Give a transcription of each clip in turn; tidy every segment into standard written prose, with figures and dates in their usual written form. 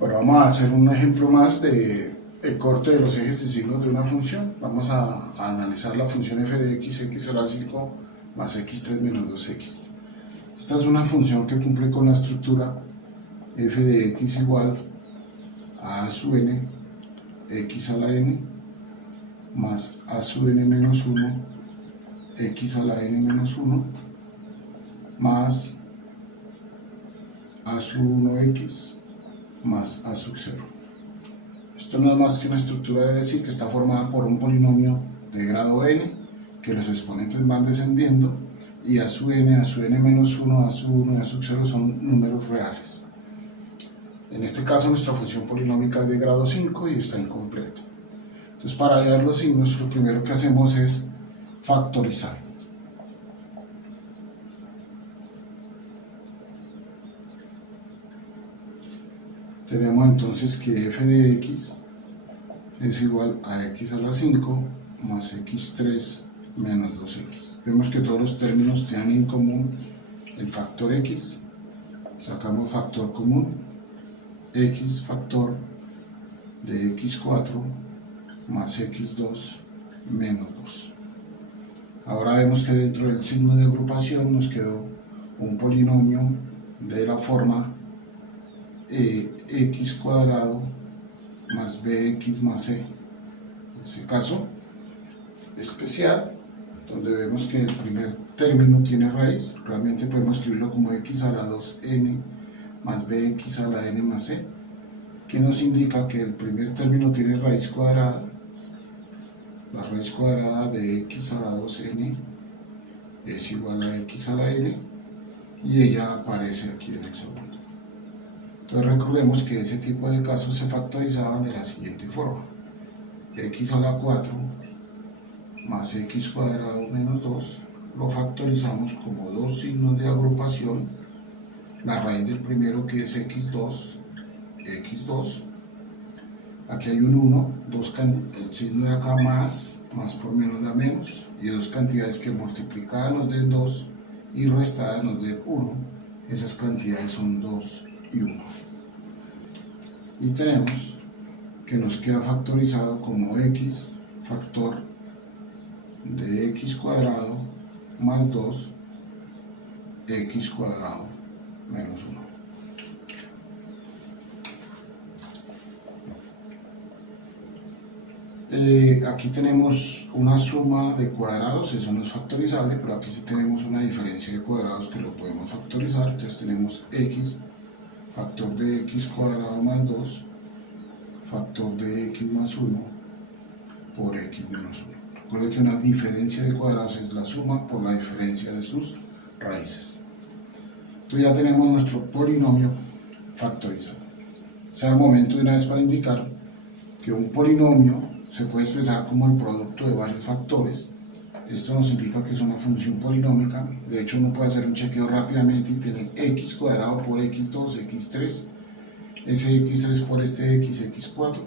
Bueno, vamos a hacer un ejemplo más de el corte de los ejes y signos de una función. Vamos a analizar la función f de x, x a la 5 más x3 menos 2x. Esta es una función que cumple con la estructura f de x igual a sub n, x a la n, más a sub n menos 1, x a la n menos 1, más a sub 1x, más a sub 0. Esto no es más que una estructura de decir que está formada por un polinomio de grado n, que los exponentes van descendiendo, y a sub n menos 1, a sub 1 y a sub 0 son números reales. En este caso nuestra función polinómica es de grado 5 y está incompleta. Entonces, para hallar los signos, lo primero que hacemos es factorizar. Tenemos entonces que f de x es igual a x a la 5 más x3 menos 2x. Vemos que todos los términos tienen en común el factor x. Sacamos factor común, x factor de x4 más x2 menos 2. Ahora vemos que dentro del signo de agrupación nos quedó un polinomio de la forma x cuadrado más bx más c. En ese caso especial, donde vemos que el primer término tiene raíz, realmente podemos escribirlo como x a la 2n más bx a la n más c, que nos indica que el primer término tiene raíz cuadrada. La raíz cuadrada de x a la 2n es igual a x a la n, y ella aparece aquí en el segundo. Entonces recordemos que ese tipo de casos se factorizaban de la siguiente forma: x a la 4 más x cuadrado menos 2 lo factorizamos como dos signos de agrupación, la raíz del primero que es x2, aquí hay un 1, el signo de acá más por menos da menos, y dos cantidades que multiplicadas nos den 2 y restadas nos den 1, esas cantidades son 2 y 1. Y tenemos que nos queda factorizado como x factor de x cuadrado más 2 x cuadrado menos 1. Aquí tenemos una suma de cuadrados, eso no es factorizable, pero aquí sí tenemos una diferencia de cuadrados que lo podemos factorizar. Entonces tenemos x factor de x cuadrado más 2 factor de x más 1 por x menos 1. Recuerden que una diferencia de cuadrados es la suma por la diferencia de sus raíces. Entonces ya tenemos nuestro polinomio factorizado. Sea el momento de una vez para indicar que un polinomio se puede expresar como el producto de varios factores. Esto nos indica que es una función polinómica. De hecho, uno puede hacer un chequeo rápidamente y tener x cuadrado por x2, x3, ese x3 por este x, x4,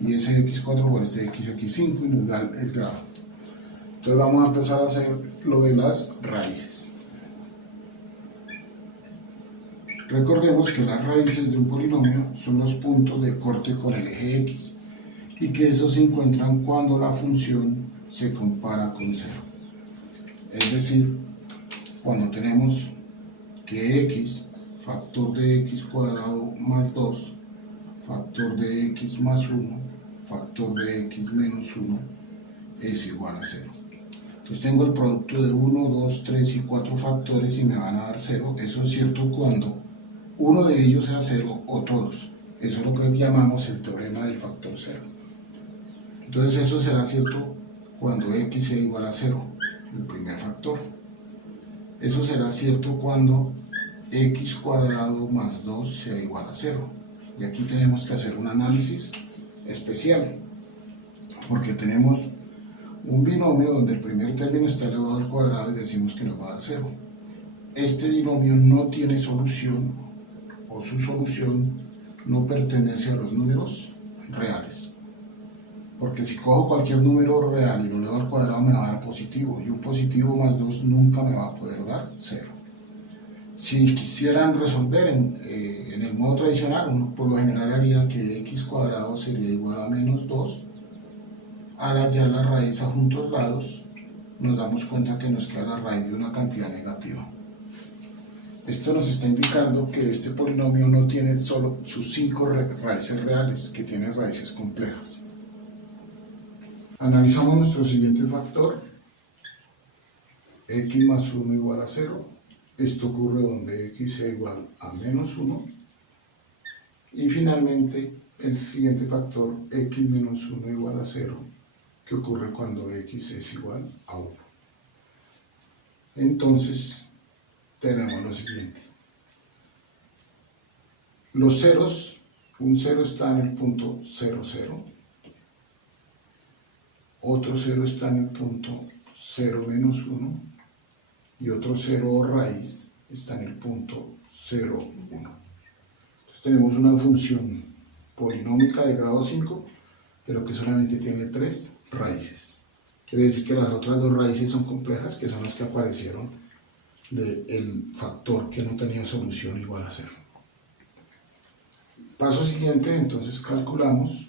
y ese x4 por este x, x5, y nos da el grado. Entonces vamos a empezar a hacer lo de las raíces. Recordemos que las raíces de un polinomio son los puntos de corte con el eje x, y que esos se encuentran cuando la función se compara con 0. Es decir, cuando tenemos que x factor de x cuadrado más 2 factor de x más 1 factor de x menos 1 es igual a 0. Entonces tengo el producto de 1, 2, 3 y 4 factores y me van a dar 0. Eso es cierto cuando uno de ellos sea 0 o todos. Eso es lo que llamamos el teorema del factor 0. Entonces eso será cierto cuando x sea igual a 0, el primer factor. Eso será cierto cuando x cuadrado más 2 sea igual a 0. Y aquí tenemos que hacer un análisis especial, porque tenemos un binomio donde el primer término está elevado al cuadrado y decimos que nos va a dar 0. Este binomio no tiene solución, o su solución no pertenece a los números reales. Porque si cojo cualquier número real y lo elevo al cuadrado me va a dar positivo, y un positivo más 2 nunca me va a poder dar 0. Si quisieran resolver en el modo tradicional, uno por lo general haría que x cuadrado sería igual a menos 2. Al hallar la raíz a juntos lados, nos damos cuenta que nos queda la raíz de una cantidad negativa. Esto nos está indicando que este polinomio no tiene solo sus 5 raíces reales, que tiene raíces complejas. Analizamos nuestro siguiente factor, x más 1 igual a 0. Esto ocurre donde x sea igual a menos 1. Y finalmente, el siguiente factor, x menos 1 igual a 0, que ocurre cuando x es igual a 1. Entonces, tenemos lo siguiente. Los ceros, un 0 está en el punto 0, 0. Otro 0 está en el punto 0 menos 1. Y otro 0 o raíz está en el punto 0, 1. Entonces tenemos una función polinómica de grado 5, pero que solamente tiene 3 raíces. Quiere decir que las otras 2 raíces son complejas, que son las que aparecieron del factor que no tenía solución igual a 0. Paso siguiente, entonces calculamos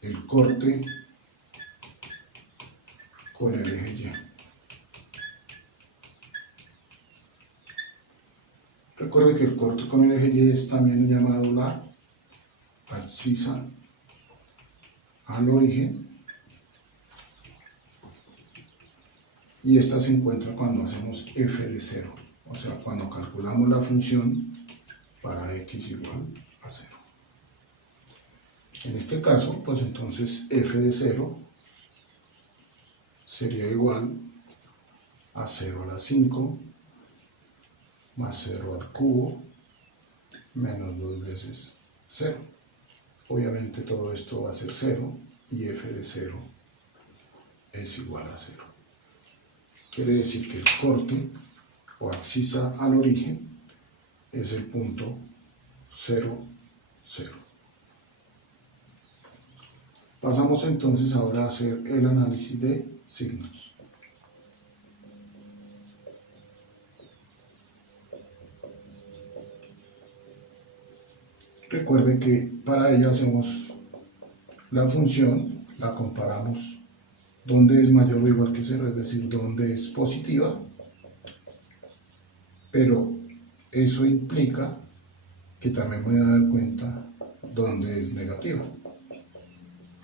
el corte con el eje Y. Recuerde que el corte con el eje Y es también llamado la abscisa al origen, y esta se encuentra cuando hacemos f de 0, o sea, cuando calculamos la función para x igual a 0. En este caso, pues entonces f de 0 sería igual a 0 a la 5 más 0 al cubo menos 2 veces 0. Obviamente todo esto va a ser 0 y f de 0 es igual a 0. Quiere decir que el corte o abscisa al origen es el punto 0, 0. Pasamos entonces ahora a hacer el análisis de signos. Recuerde que para ello hacemos la función, la comparamos donde es mayor o igual que 0, es decir, donde es positiva, pero eso implica que también voy a dar cuenta donde es negativa.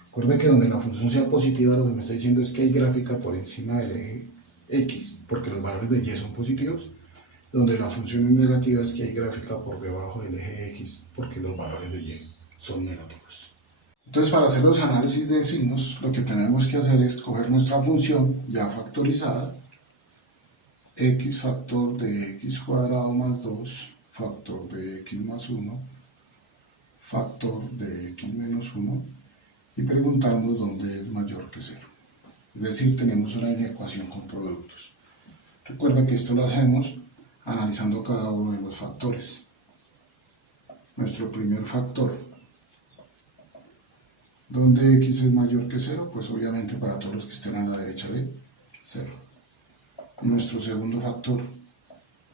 Recuerde que donde la función sea positiva, lo que me está diciendo es que hay gráfica por encima del eje x, porque los valores de y son positivos. Donde la función es negativa es que hay gráfica por debajo del eje x, porque los valores de y son negativos. Entonces, para hacer los análisis de signos, lo que tenemos que hacer es coger nuestra función ya factorizada, x factor de x cuadrado más 2, factor de x más 1, factor de x menos 1, y preguntarnos dónde es mayor que 0. Es decir, tenemos una inecuación con productos. Recuerda que esto lo hacemos analizando cada uno de los factores. Nuestro primer factor, ¿dónde x es mayor que 0? Pues obviamente para todos los que estén a la derecha de 0. Nuestro segundo factor,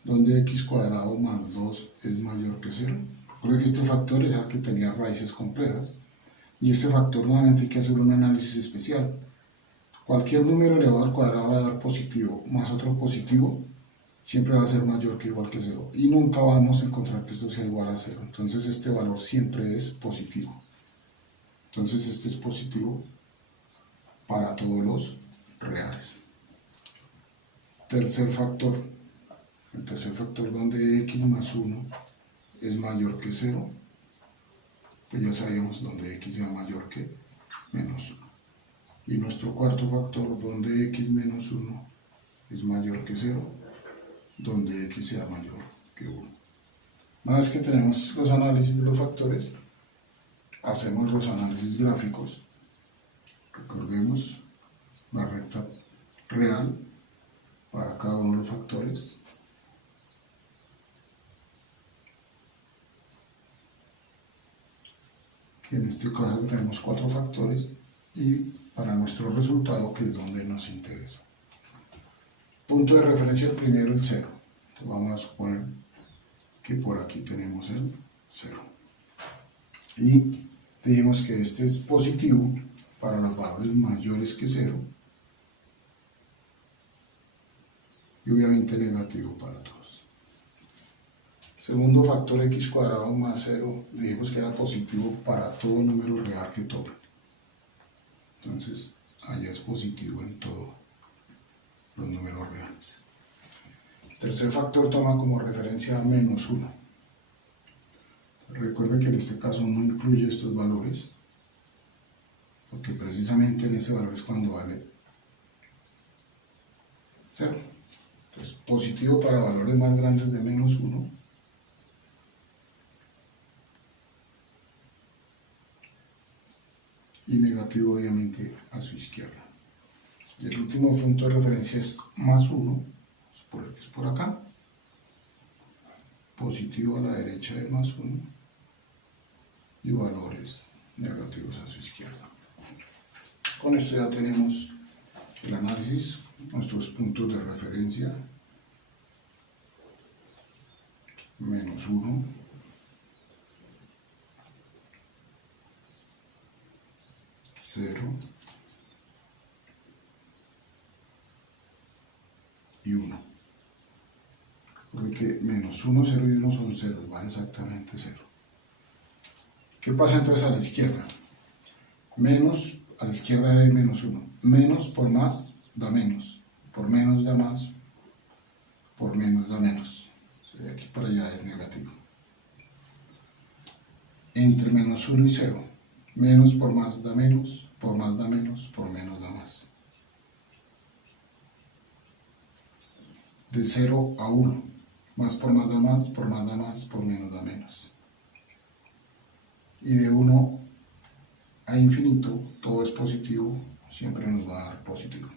¿dónde x cuadrado más 2 es mayor que 0? Recuerda que este factor es el que tenía raíces complejas, y este factor nuevamente hay que hacer un análisis especial. Cualquier número elevado al cuadrado va a dar positivo más otro positivo, siempre va a ser mayor que igual que 0, y nunca vamos a encontrar que esto sea igual a 0. Entonces este valor siempre es positivo. Entonces este es positivo para todos los reales. Tercer factor, el tercer factor donde x más 1 es mayor que 0, pues ya sabemos donde x sea mayor que menos 1. Y nuestro cuarto factor donde x menos 1 es mayor que 0, donde x sea mayor que 1. Una vez que tenemos los análisis de los factores, hacemos los análisis gráficos. Recordemos la recta real para cada uno de los factores. Que en este caso tenemos 4 factores, y para nuestro resultado, que es donde nos interesa. Punto de referencia, el primero, el 0. Vamos a suponer que por aquí tenemos el 0. Y dijimos que este es positivo para los valores mayores que 0 y obviamente negativo para todos. Segundo factor x cuadrado más 0, dijimos que era positivo para todo número real que tome. Entonces, allá es positivo en todos los números reales. Tercer factor toma como referencia a menos 1. Recuerden que en este caso no incluye estos valores, porque precisamente en ese valor es cuando vale 0. Entonces, positivo para valores más grandes de menos 1. Y negativo obviamente a su izquierda. Y el último punto de referencia es más 1, que es por acá. Positivo a la derecha es más 1 y valores negativos a su izquierda. Con esto ya tenemos el análisis, nuestros puntos de referencia, menos 1, 0 y 1. Porque menos 1, 0 y 1 son 0, vale exactamente 0. ¿Qué pasa entonces a la izquierda? Menos, a la izquierda hay menos 1. Menos por más da menos. Por menos da más. Por menos da menos. De aquí para allá es negativo. Entre menos 1 y 0. Menos por más da menos. Por más da menos. Por menos da más. De 0 a 1. Más por más da más. Por más da más. Por menos da menos. Y de 1 a infinito, todo es positivo, siempre nos va a dar positivo.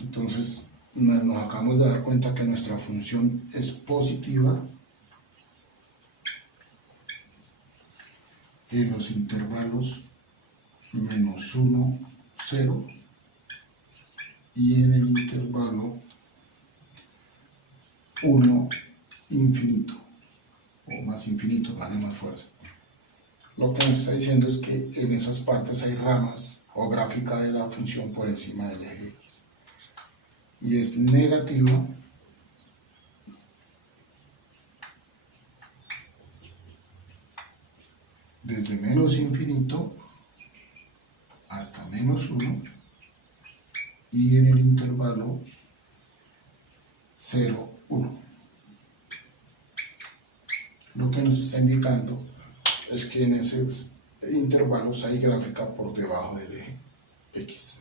Entonces, nos acabamos de dar cuenta que nuestra función es positiva en los intervalos menos 1, 0 y en el intervalo 1, infinito, o más infinito, vale más fuerza. Lo que nos está diciendo es que en esas partes hay ramas o gráfica de la función por encima del eje x. Y es negativa desde menos infinito hasta menos 1 y en el intervalo 0, 1. Lo que nos está indicando es que en esos intervalos hay gráfica por debajo del eje x.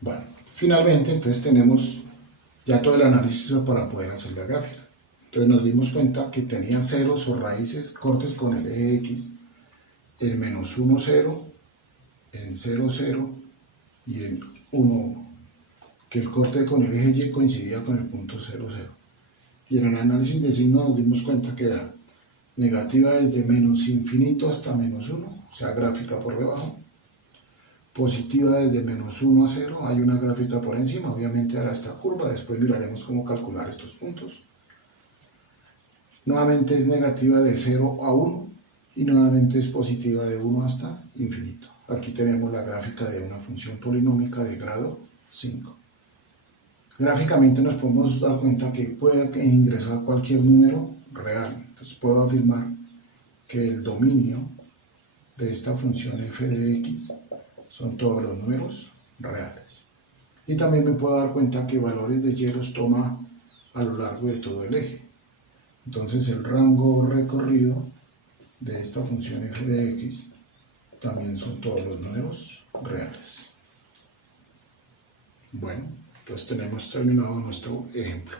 Bueno, finalmente entonces tenemos ya todo el análisis para poder hacer la gráfica. Entonces nos dimos cuenta que tenía ceros o raíces cortes con el eje x en menos 1, 0, en 0, 0 y en 1, 1. Que el corte con el eje y coincidía con el punto 0, 0. Y en el análisis de signo nos dimos cuenta que era negativa desde menos infinito hasta menos 1, o sea, gráfica por debajo. Positiva desde menos 1 a 0, hay una gráfica por encima, obviamente ahora esta curva, después miraremos cómo calcular estos puntos. Nuevamente es negativa de 0 a 1 y nuevamente es positiva de 1 hasta infinito. Aquí tenemos la gráfica de una función polinómica de grado 5. Gráficamente nos podemos dar cuenta que puede ingresar cualquier número real. Entonces puedo afirmar que el dominio de esta función f de x son todos los números reales. Y también me puedo dar cuenta que valores de y los toma a lo largo de todo el eje. Entonces el rango recorrido de esta función f de x también son todos los números reales. Bueno, entonces tenemos terminado nuestro ejemplo.